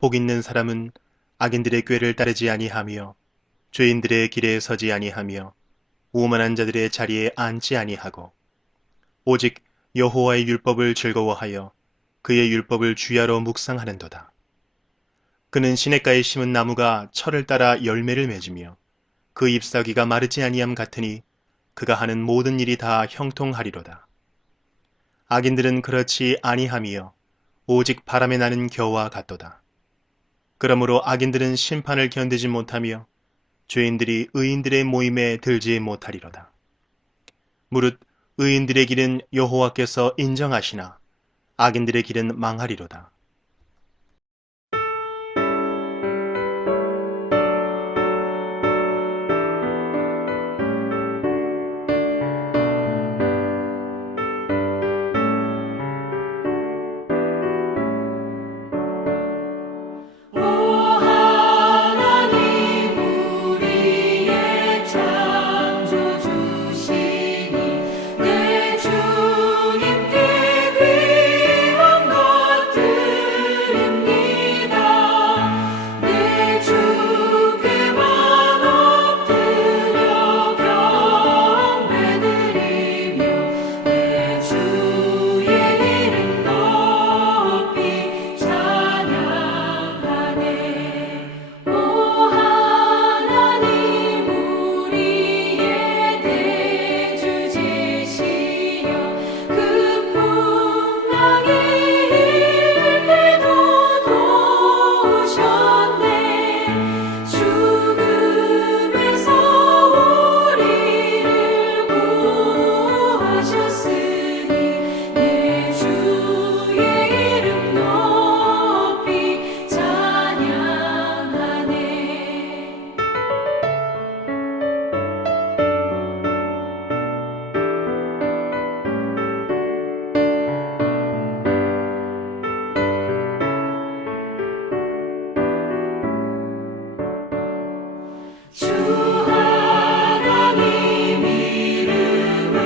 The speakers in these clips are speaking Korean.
복 있는 사람은 악인들의 꾀를 따르지 아니하며 죄인들의 길에 서지 아니하며 오만한 자들의 자리에 앉지 아니하고 오직 여호와의 율법을 즐거워하여 그의 율법을 주야로 묵상하는도다. 그는 시냇가에 심은 나무가 철을 따라 열매를 맺으며 그 잎사귀가 마르지 아니함 같으니 그가 하는 모든 일이 다 형통하리로다. 악인들은 그렇지 아니하며 오직 바람에 나는 겨와 같도다. 그러므로 악인들은 심판을 견디지 못하며 죄인들이 의인들의 모임에 들지 못하리로다. 무릇 의인들의 길은 여호와께서 인정하시나 악인들의 길은 망하리로다. 오 하나님 우리의 창조주시니 내 주님께 귀한 것 드립니다. 내 주께만 엎드려 경배드리며 내 주의 이름 높이 찬양하네. 오 하나님 우리의 대주 되시여 그 풍랑이 일 때도 도우셨네. 죽음에서 우리를 구하셨으니 내 주의 이름 높이 찬양하네. 주 하나님 이름을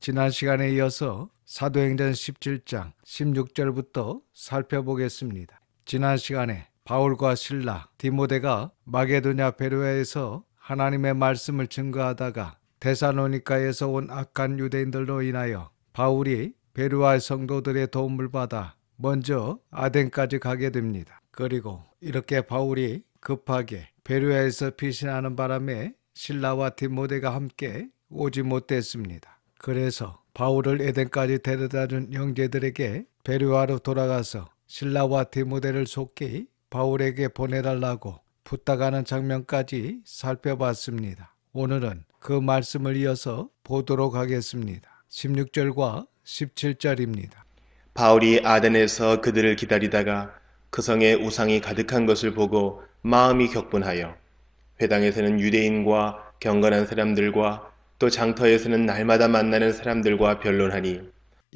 지난 시간에 이어서 사도행전 17장 16절부터 살펴보겠습니다. 지난 시간에 바울과 실라, 디모데가 마게도냐 베로야에서 하나님의 말씀을 증거하다가 데살로니가에서 온 악한 유대인들로 인하여 바울이 베로야 성도들의 도움을 받아 먼저 아덴까지 가게 됩니다. 그리고 이렇게 바울이 급하게 베로야에서 피신하는 바람에 실라와 디모데가 함께 오지 못했습니다. 그래서 바울을 에덴까지 데려다준 형제들에게 베로야로 돌아가서 실라와 디모데를 속히 바울에게 보내달라고 부탁하는 장면까지 살펴봤습니다. 오늘은 그 말씀을 이어서 보도록 하겠습니다. 16절과 17절입니다. 바울이 아덴에서 그들을 기다리다가 그 성에 우상이 가득한 것을 보고 마음이 격분하여 회당에서는 유대인과 경건한 사람들과 또 장터에서는 날마다 만나는 사람들과 변론하니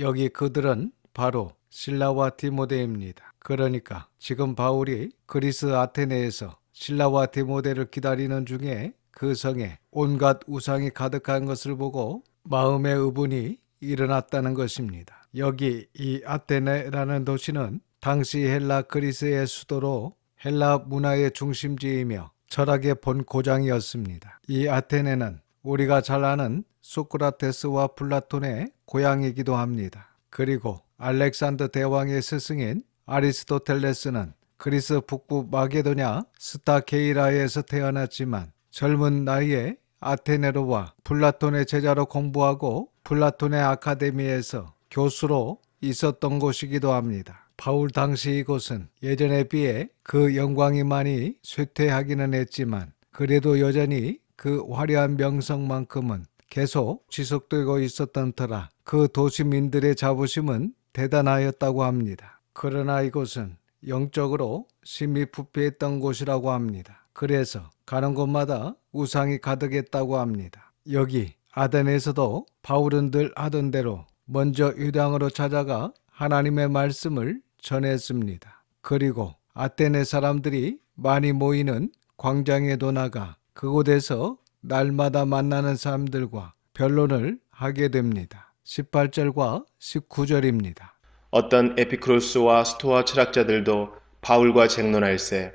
여기 그들은 바로 실라와 디모데입니다. 그러니까 지금 바울이 그리스 아테네에서 실라와 디모데를 기다리는 중에 그 성에 온갖 우상이 가득한 것을 보고 마음의 의분이 일어났다는 것입니다. 여기 이 아테네라는 도시는 당시 헬라 그리스의 수도로 헬라 문화의 중심지이며 철학의 본고장이었습니다. 이 아테네는 우리가 잘 아는 소크라테스와 플라톤의 고향이기도 합니다. 그리고 알렉산더 대왕의 스승인 아리스토텔레스는 그리스 북부 마게도냐 스타케이라에서 태어났지만 젊은 나이에 아테네로와 플라톤의 제자로 공부하고 플라톤의 아카데미에서 교수로 있었던 곳이기도 합니다. 바울 당시 이곳은 예전에 비해 그 영광이 많이 쇠퇴하기는 했지만 그래도 여전히 그 화려한 명성만큼은 계속 지속되고 있었던 터라 그 도시민들의 자부심은 대단하였다고 합니다. 그러나 이곳은 영적으로 심히 부패했던 곳이라고 합니다. 그래서 가는 곳마다 우상이 가득했다고 합니다. 여기 아덴에서도 바울은 늘 하던 대로 먼저 유당으로 찾아가 하나님의 말씀을 전했습니다. 그리고 아테네 사람들이 많이 모이는 광장에도 나가 그곳에서 날마다 만나는 사람들과 변론을 하게 됩니다. 18절과 19절입니다. 어떤 에피크로스와 스토아 철학자들도 바울과 쟁론할세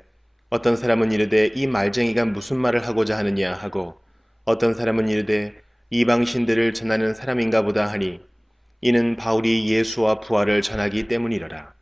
어떤 사람은 이르되 이 말쟁이가 무슨 말을 하고자 하느냐 하고 어떤 사람은 이르되 이방신들을 전하는 사람인가 보다 하니 이는 바울이 예수와 부활을 전하기 때문이로라.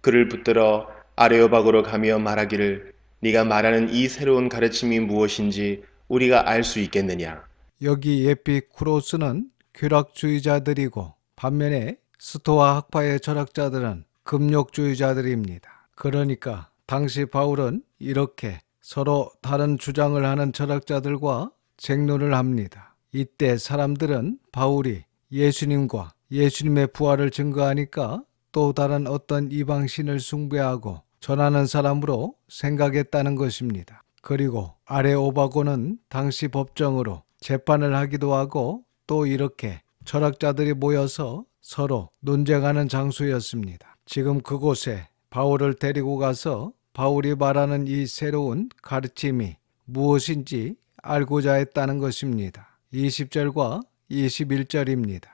그를 붙들어 아레오박으로 가며 말하기를 네가 말하는 이 새로운 가르침이 무엇인지 우리가 알 수 있겠느냐. 여기 에피쿠로스는 쾌락주의자들이고 반면에 스토아 학파의 철학자들은 금욕주의자들입니다. 그러니까 당시 바울은 이렇게 서로 다른 주장을 하는 철학자들과 쟁론을 합니다. 이때 사람들은 바울이 예수님과 예수님의 부활을 증거하니까 또 다른 어떤 이방신을 숭배하고 전하는 사람으로 생각했다는 것입니다. 그리고 아레오바고는 당시 법정으로 재판을 하기도 하고 또 이렇게 철학자들이 모여서 서로 논쟁하는 장소였습니다. 지금 그곳에 바울을 데리고 가서 바울이 말하는 이 새로운 가르침이 무엇인지 알고자 했다는 것입니다. 20절과 21절입니다.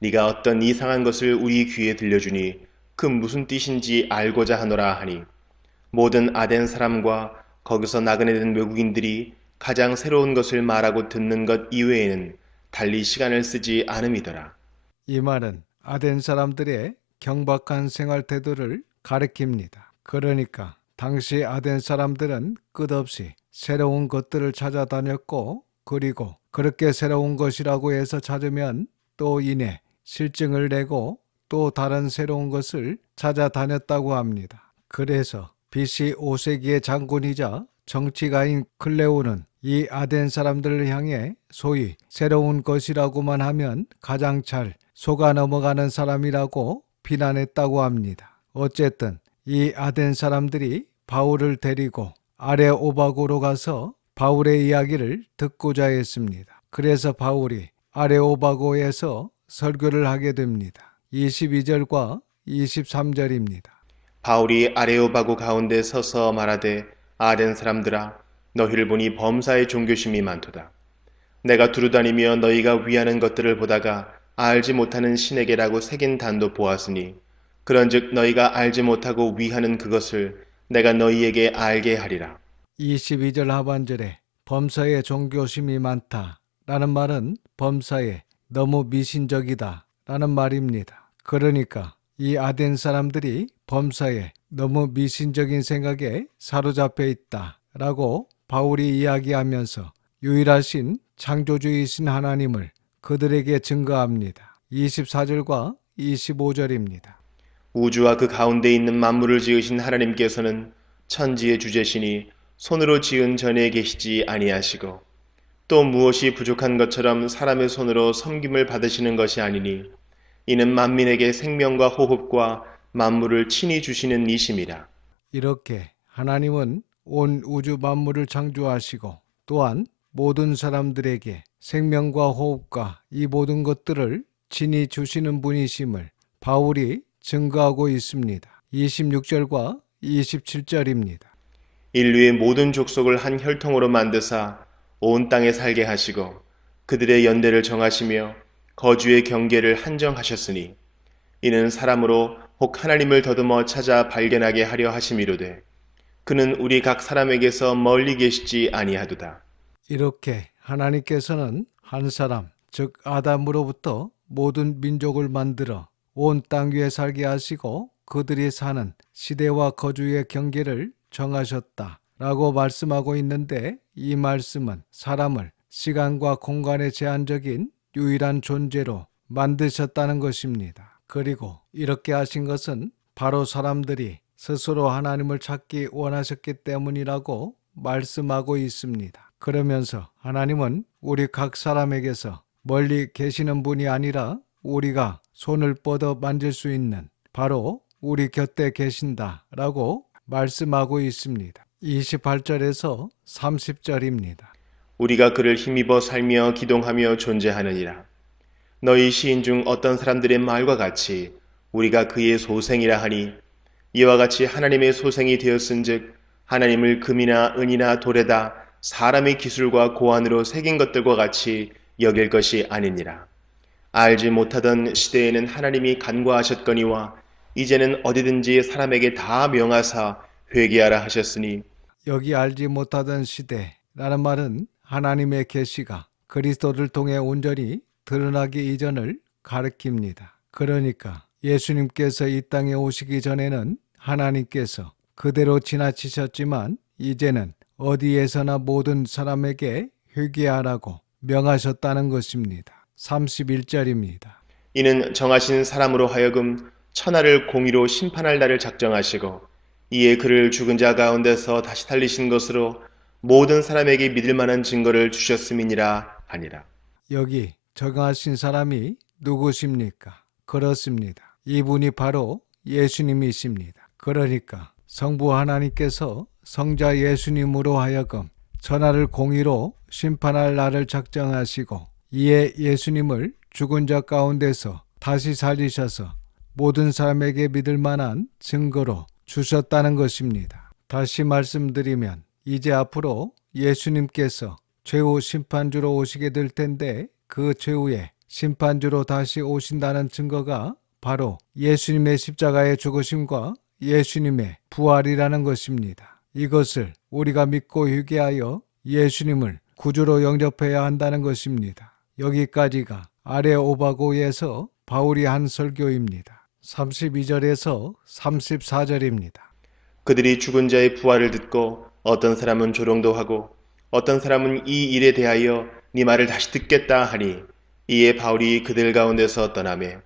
네가 어떤 이상한 것을 우리 귀에 들려주니 그 무슨 뜻인지 알고자 하노라 하니 모든 아덴 사람과 거기서 나그네된 외국인들이 가장 새로운 것을 말하고 듣는 것 이외에는 달리 시간을 쓰지 않음이더라. 이 말은 아덴 사람들의 경박한 생활 태도를 가리킵니다. 그러니까 당시 아덴 사람들은 끝없이 새로운 것들을 찾아다녔고 그리고 그렇게 새로운 것이라고 해서 찾으면 또 이내 실증을 내고 또 다른 새로운 것을 찾아다녔다고 합니다. 그래서 BC 5세기의 장군이자 정치가인 클레오는 이 아덴 사람들을 향해 소위 새로운 것이라고만 하면 가장 잘 속아 넘어가는 사람이라고 비난했다고 합니다. 어쨌든 이 아덴 사람들이 바울을 데리고 아레오바고로 가서 바울의 이야기를 듣고자 했습니다. 그래서 바울이 아레오바고에서 설교를 하게 됩니다. 22절과 23절입니다. 바울이 아레오바고 가운데 서서 말하되 아덴 사람들아 너희를 보니 범사의 종교심이 많도다. 내가 두루다니며 너희가 위하는 것들을 보다가 알지 못하는 신에게라고 새긴 단도 보았으니 그런즉 너희가 알지 못하고 위하는 그것을 내가 너희에게 알게 하리라. 22절 하반절에 범사에 종교심이 많다 라는 말은 범사에 너무 미신적이다 라는 말입니다. 그러니까 이 아덴 사람들이 범사에 너무 미신적인 생각에 사로잡혀 있다 라고 바울이 이야기하면서 유일하신 창조주이신 하나님을 그들에게 증거합니다. 24절과 25절입니다. 우주와 그 가운데 있는 만물을 지으신 하나님께서는 천지의 주제시니 손으로 지은 전에 계시지 아니하시고 또 무엇이 부족한 것처럼 사람의 손으로 섬김을 받으시는 것이 아니니 이는 만민에게 생명과 호흡과 만물을 친히 주시는 이심이라. 이렇게 하나님은 온 우주 만물을 창조하시고 또한 모든 사람들에게 생명과 호흡과 이 모든 것들을 친히 주시는 분이심을 바울이 증거하고 있습니다. 26절과 27절입니다. 인류의 모든 족속을 한 혈통으로 만드사 온 땅에 살게 하시고 그들의 연대를 정하시며 거주의 경계를 한정하셨으니 이는 사람으로 혹 하나님을 더듬어 찾아 발견하게 하려 하심이로되 그는 우리 각 사람에게서 멀리 계시지 아니하도다. 이렇게 하나님께서는 한 사람, 즉 아담으로부터 모든 민족을 만들어 온 땅 위에 살게 하시고 그들이 사는 시대와 거주의 경계를 정하셨다 라고 말씀하고 있는데 이 말씀은 사람을 시간과 공간의 제한적인 유일한 존재로 만드셨다는 것입니다. 그리고 이렇게 하신 것은 바로 사람들이 스스로 하나님을 찾기 원하셨기 때문이라고 말씀하고 있습니다. 그러면서 하나님은 우리 각 사람에게서 멀리 계시는 분이 아니라 우리가 손을 뻗어 만질 수 있는 바로 우리 곁에 계신다라고 말씀하고 있습니다. 28절에서 30절입니다. 우리가 그를 힘입어 살며 기동하며 존재하느니라. 너희 시인 중 어떤 사람들의 말과 같이 우리가 그의 소생이라 하니 이와 같이 하나님의 소생이 되었은즉 하나님을 금이나 은이나 돌에다 사람의 기술과 고안으로 새긴 것들과 같이 여길 것이 아니니라. 알지 못하던 시대에는 하나님이 간과하셨거니와 이제는 어디든지 사람에게 다 명하사 회개하라 하셨으니 여기 알지 못하던 시대라는 말은 하나님의 계시가 그리스도를 통해 온전히 드러나기 이전을 가리킵니다. 그러니까 예수님께서 이 땅에 오시기 전에는 하나님께서 그대로 지나치셨지만 이제는 어디에서나 모든 사람에게 회개하라고 명하셨다는 것입니다. 31절입니다. 이는 정하신 사람으로 하여금 천하를 공의로 심판할 날을 작정하시고 이에 그를 죽은 자 가운데서 다시 살리신 것으로 모든 사람에게 믿을 만한 증거를 주셨음이니라 하니라. 여기 정하신 사람이 누구십니까? 그렇습니다. 이분이 바로 예수님이십니다. 그러니까 성부 하나님께서 성자 예수님으로 하여금 천하를 공의로 심판할 날을 작정하시고 이에 예수님을 죽은 자 가운데서 다시 살리셔서 모든 사람에게 믿을 만한 증거로 주셨다는 것입니다. 다시 말씀드리면 이제 앞으로 예수님께서 최후 심판주로 오시게 될 텐데 그 최후의 심판주로 다시 오신다는 증거가 바로 예수님의 십자가의 죽으심과 예수님의 부활이라는 것입니다. 이것을 우리가 믿고 회개하여 예수님을 구주로 영접해야 한다는 것입니다. 여기까지가 아레오바고에서 바울이 한 설교입니다. 32절에서 34절입니다. 그들이 죽은 자의 부활을 듣고 어떤 사람은 조롱도 하고 어떤 사람은 이 일에 대하여 네 말을 다시 듣겠다 하니 이에 바울이 그들 가운데서 떠나매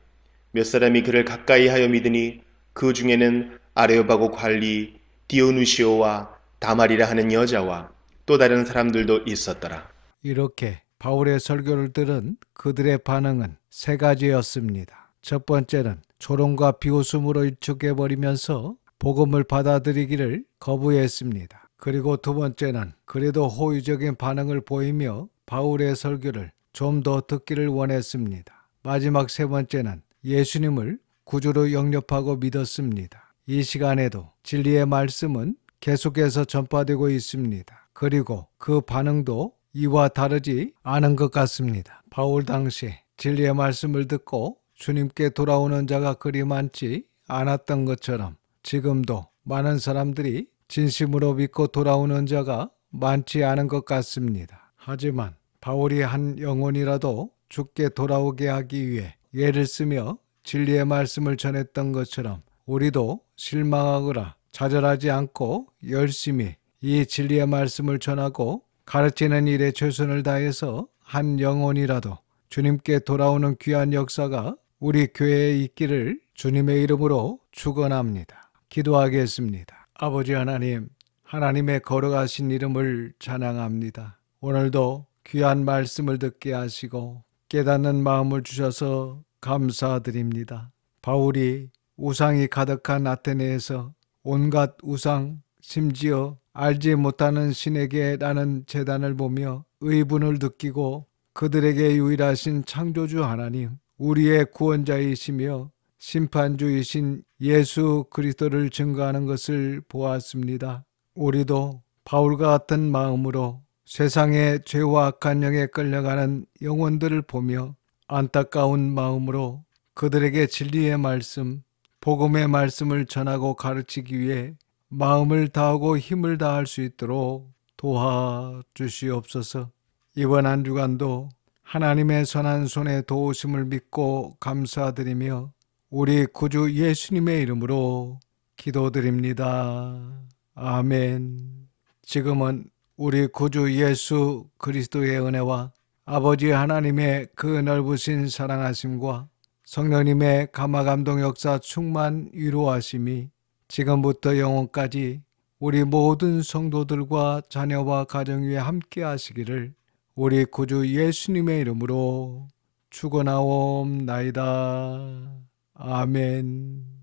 몇 사람이 그를 가까이 하여 믿으니 그 중에는 아레오바고 관리 디오누시오와 다말이라 하는 여자와 또 다른 사람들도 있었더라. 이렇게 바울의 설교를 들은 그들의 반응은 세 가지였습니다. 첫 번째는 조롱과 비웃음으로 일축해버리면서 복음을 받아들이기를 거부했습니다. 그리고 두 번째는 그래도 호의적인 반응을 보이며 바울의 설교를 좀 더 듣기를 원했습니다. 마지막 세 번째는 예수님을 구주로 영접하고 믿었습니다. 이 시간에도 진리의 말씀은 계속해서 전파되고 있습니다. 그리고 그 반응도 이와 다르지 않은 것 같습니다. 바울 당시 진리의 말씀을 듣고 주님께 돌아오는 자가 그리 많지 않았던 것처럼 지금도 많은 사람들이 진심으로 믿고 돌아오는 자가 많지 않은 것 같습니다. 하지만 바울이 한 영혼이라도 죽게 돌아오게 하기 위해 예를 쓰며 진리의 말씀을 전했던 것처럼 우리도 실망하거나 좌절하지 않고 열심히 이 진리의 말씀을 전하고 가르치는 일에 최선을 다해서 한 영혼이라도 주님께 돌아오는 귀한 역사가 우리 교회에 있기를 주님의 이름으로 축원합니다. 기도하겠습니다. 아버지 하나님, 하나님의 거룩하신 이름을 찬양합니다. 오늘도 귀한 말씀을 듣게 하시고 깨닫는 마음을 주셔서 감사드립니다. 바울이 우상이 가득한 아테네에서 온갖 우상, 심지어 알지 못하는 신에게라는 제단을 보며 의분을 느끼고 그들에게 유일하신 창조주 하나님, 우리의 구원자이시며 심판주이신 예수 그리스도를 증거하는 것을 보았습니다. 우리도 바울과 같은 마음으로 세상의 죄와 악한 영에 끌려가는 영혼들을 보며 안타까운 마음으로 그들에게 진리의 말씀, 복음의 말씀을 전하고 가르치기 위해 마음을 다하고 힘을 다할 수 있도록 도와주시옵소서. 이번 한 주간도 하나님의 선한 손의 도우심을 믿고 감사드리며 우리 구주 예수님의 이름으로 기도드립니다. 아멘. 지금은 우리 구주 예수 그리스도의 은혜와 아버지 하나님의 그 넓으신 사랑하심과 성령님의 감화감동 역사 충만 위로하심이 지금부터 영원까지 우리 모든 성도들과 자녀와 가정 위에 함께 하시기를 우리 구주 예수님의 이름으로 축원하옵나이다. 아멘.